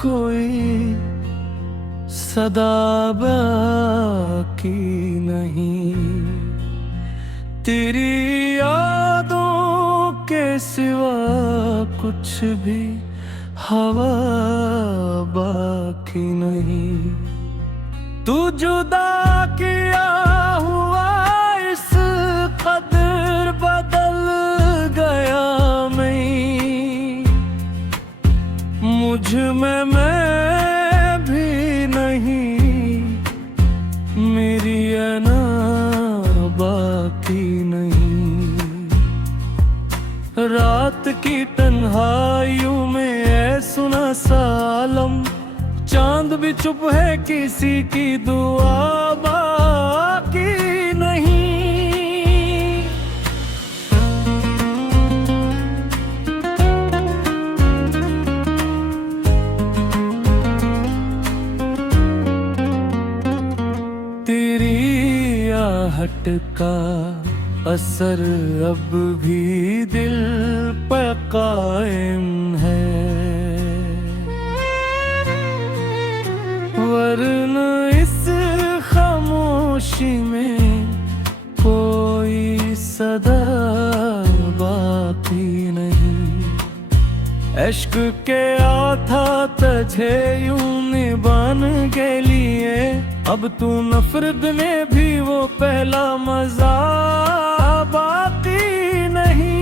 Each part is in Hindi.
कोई सदा बाकी नहीं। तेरी यादों के सिवा कुछ भी हवा बाकी नहीं। तू जुदा किया हुआ इस कदर बदल गया मैं, मुझ में मैं भी नहीं, मेरी अना बाकी नहीं। रात की तन्हाइयों में ऐ सुना सालम, चांद भी चुप है, किसी की दुआ बाकी नहीं। तेरी आहट का असर अब भी दिल पर कायम है, वरना इस खामोशी में कोई सदा बाकी नहीं। इश्क के आता तुझे यूं निभान के लिए, अब तू नफरत में भी वो पहला मजा बाकी नहीं।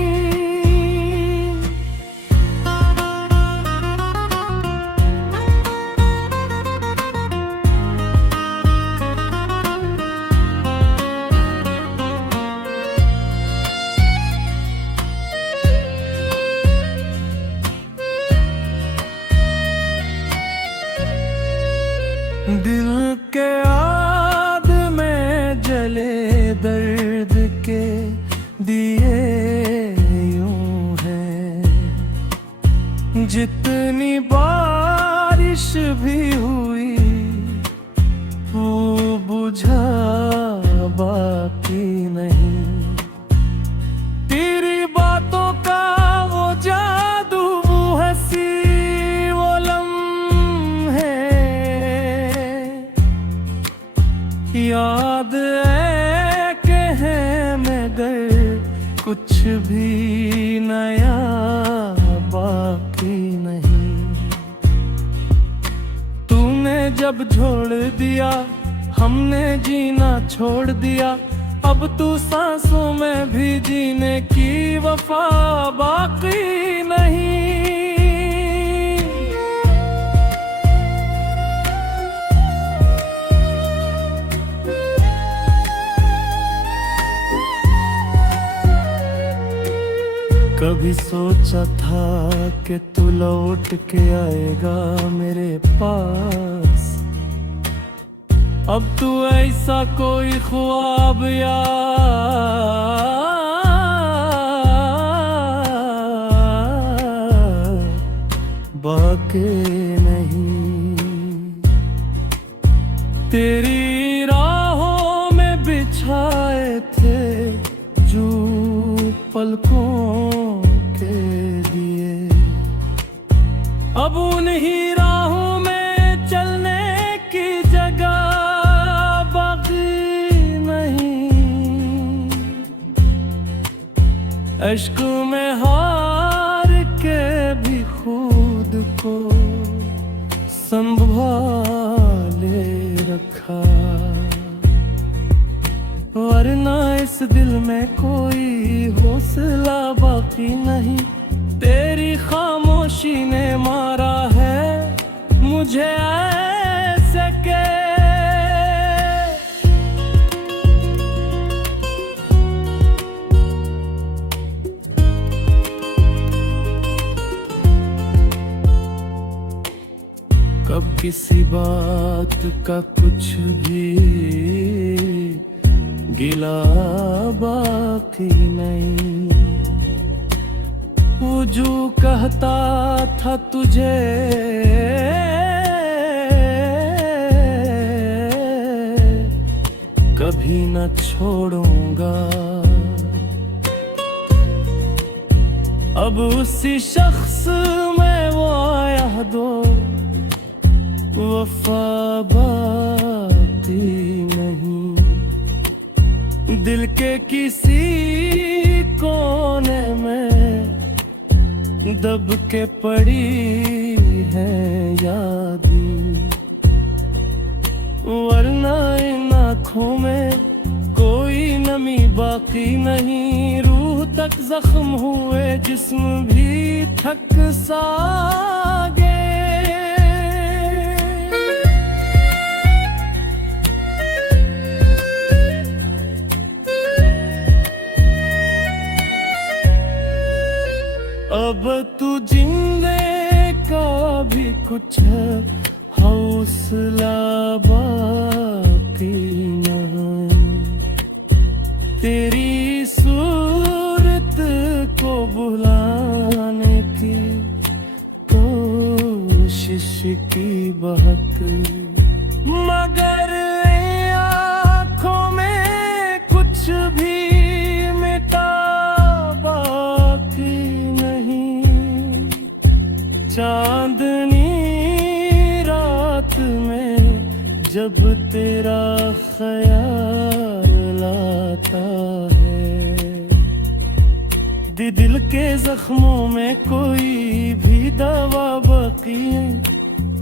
दिल के आग में जले दर्द के दिए यूं हैं, जितनी बारिश भी हुई वो बुझा बाकी नहीं। तेरी बातों का वो जादू, वो हंसी, वो लम्हे याद है कि है मगर कुछ भी नया बाकी नहीं। तूने जब छोड़ दिया, हमने जीना छोड़ दिया, अब तू सांसों में भी जीने की वफा बाकी नहीं। कभी सोचा था कि तू लौट के आएगा मेरे पास, अब तू ऐसा कोई ख्वाब यार बाकी नहीं। तेरी राहों में बिछाए थे जो पलकों के दिए, अब उन्हीं राहों में चलने की जगह बाकी नहीं। इश्क में हार के भी खुद को संभाले रखा, वरना इस दिल में कोई हौसला बाकी नहीं। तेरी खामोशी ने मारा है मुझे ऐसे के कब किसी बात का कुछ भी गिला बाकी नहीं। वो जो कहता था तुझे कभी न छोड़ूंगा, अब उसी शख्स में वो यादों वफा बाकी नहीं। दिल के किसी कोने में दब के पड़ी है यादें, वरना इन आँखों में कोई नमी बाकी नहीं। रूह तक जख्म हुए, जिस्म भी थक सा गए। अब तू जिंदे का भी कुछ हौसला बाकी नहीं। तेरी सूरत को भुलाने की कोशिश की बहक, मगर आँखों में कुछ भी मिटा बाकी नहीं। चांदनी रात में जब तेरा ख्याल आता है, दिल के जख्मों में कोई भी दवा बाकी।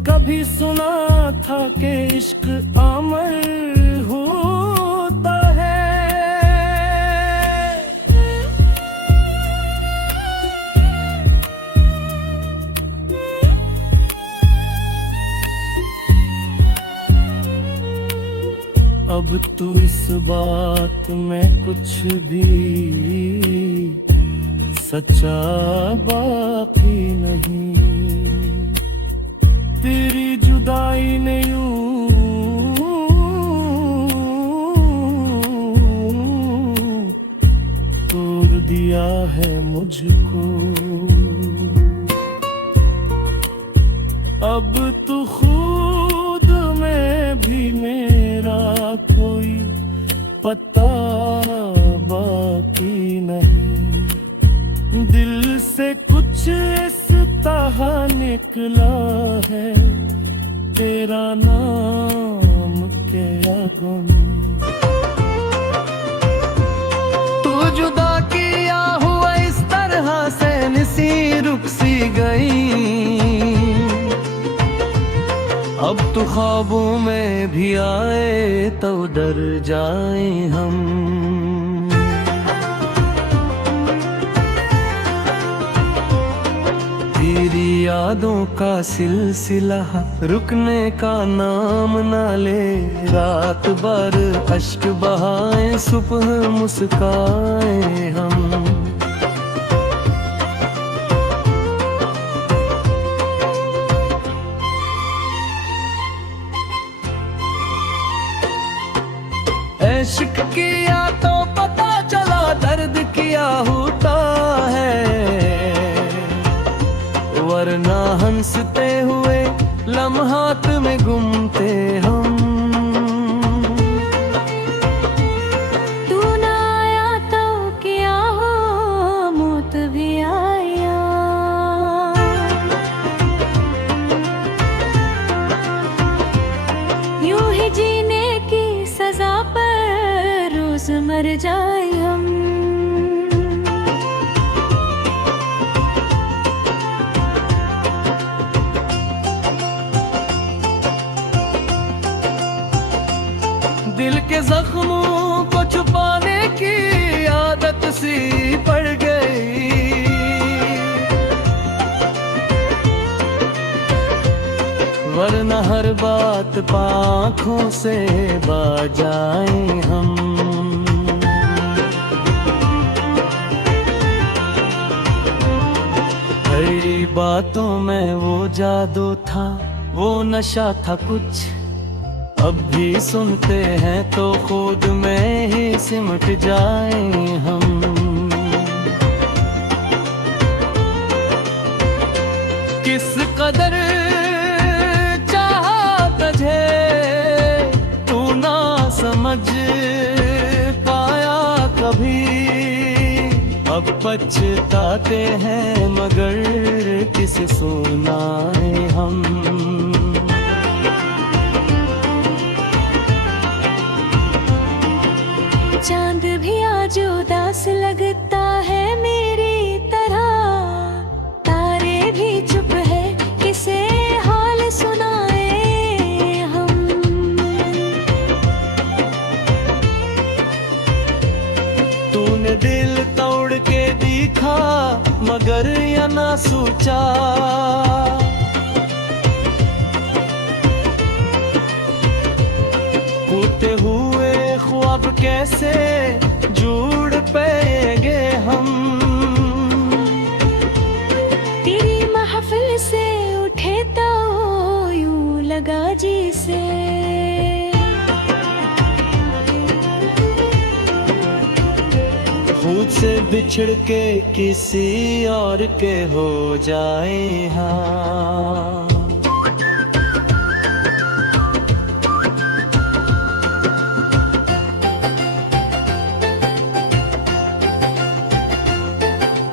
कभी सुना था कि इश्क अमर होता है। अब तू इस बात में कुछ भी सच्चा बाकी नहीं। तेरी जुदाई ने यूं तोड़ दिया है मुझको। अब तू खुद में भी मेरा कोई पता बाकी नहीं। दिल से कुछ इस तरह निकला है, तेरा नाम क्या गम। तू जुदा किया हुआ इस तरह से निसी रुक सी गई। अब तो ख्वाबों में भी आए तो डर जाए हम। तेरी यादों का सिलसिला रुकने का नाम ना ले। रात भर अश्क बहाए, सुबह मुस्काए हम। इश्क किया तो पता चला दर्द किया होता है, वरना हंसते हुए लम्हात में घूमते हम। तू ना आया तो क्या हो, मौत भी आया। यूं ही जीने की सजा पर रोज मर जाए हम। दिल के जख्मों को छुपाने की आदत सी पड़ गई। वरना हर बात आँखों से बाजाए हम। हरी बातों में वो जादू था, वो नशा था कुछ। अब भी सुनते हैं तो खुद में ही सिमट जाए हम। किस कदर चाहा तुझे तू ना समझ पाया कभी। अब पछताते हैं मगर किसे सुनाए हम। चांद भी आज उदास लगता है मेरी तरह, तारे भी चुप है किसे हाल सुनाए हम। तूने दिल तोड़ के दिखा मगर या ना सोचा, टूटे हुए ख्वाब कैसे जुड़ पाएंगे हम। तेरी महफिल से उठे तो यूं लगा जिसे, खुद से बिछड़ के किसी और के हो जाए हाँ।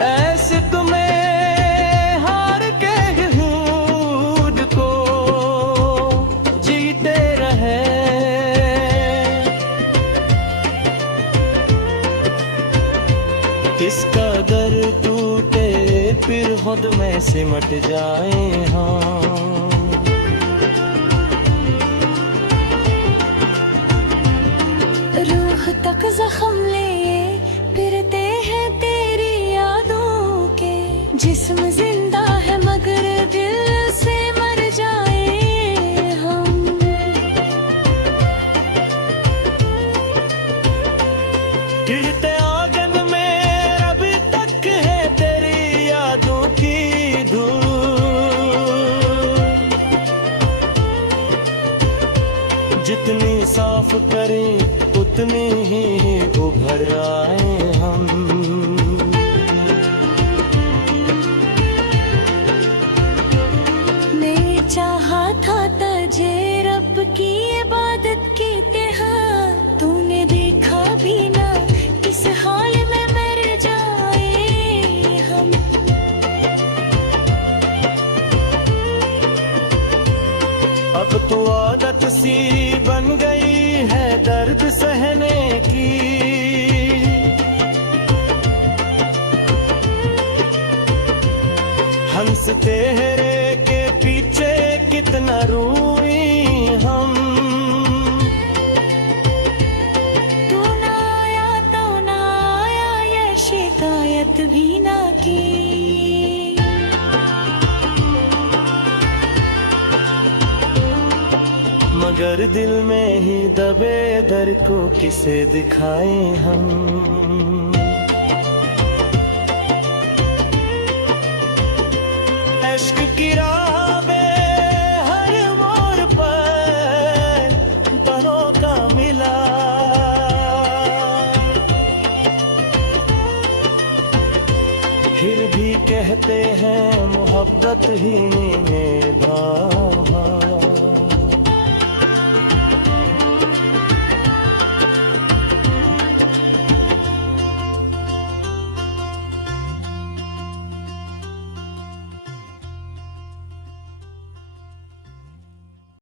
ऐसे तुम्हें हार के खुद को जीते रहे, किस कदर टूटे फिर खुद में सिमट जाए हाँ। रूह तक जख्म लिए फिरते हैं तेरी यादों के, जिस्म जिंदा है मगर दिल से मर जाए हम। गिरते आंगन में अब तक है तेरी यादों की धूल, जितनी साफ करें उतनी ही उभर आए हम। मैं चाहा था तुझे रब की इबादत की तरह, तूने देखा भी ना किस हाल में मर जाए हम। अब तो आदत सी बन गई है दर्द सहने की, हंसते तेरे के पीछे कितना रोई हम। तू ना आया तो ना आया ये शिकायत भी ना की, मगर दिल में ही दबे दर्द को किसे दिखाए हम। इश्क की राह में हर मोड़ पर परों का मिला, फिर भी कहते हैं मोहब्बत ही निभा।